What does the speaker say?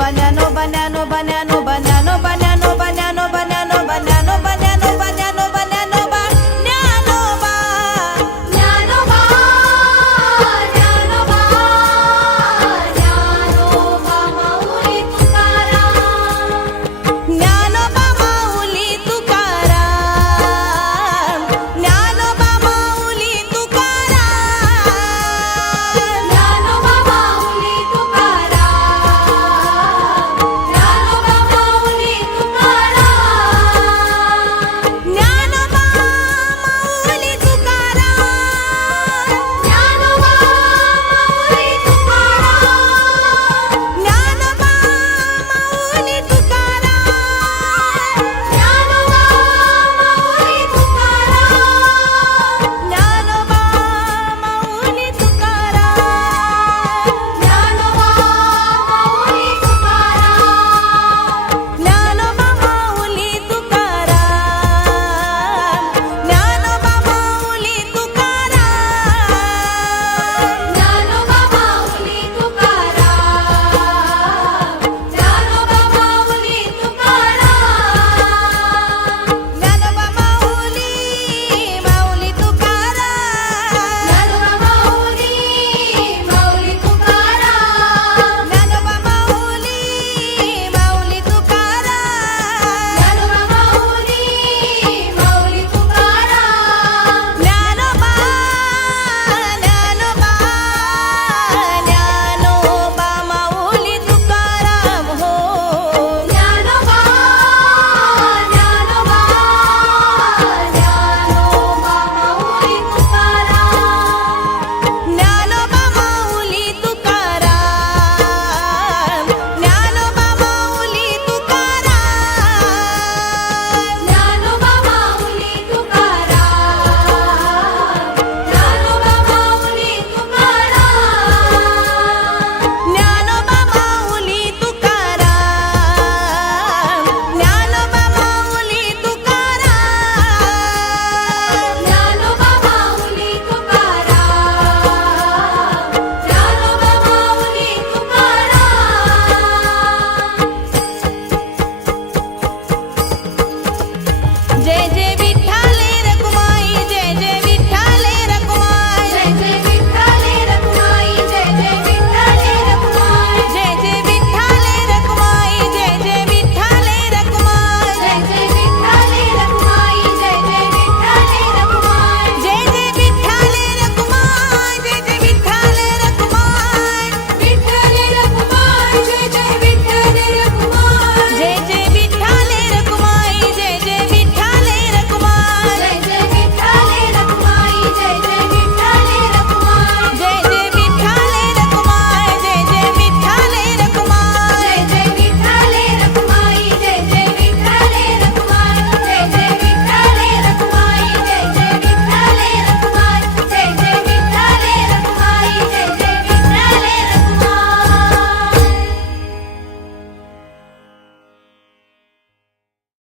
ba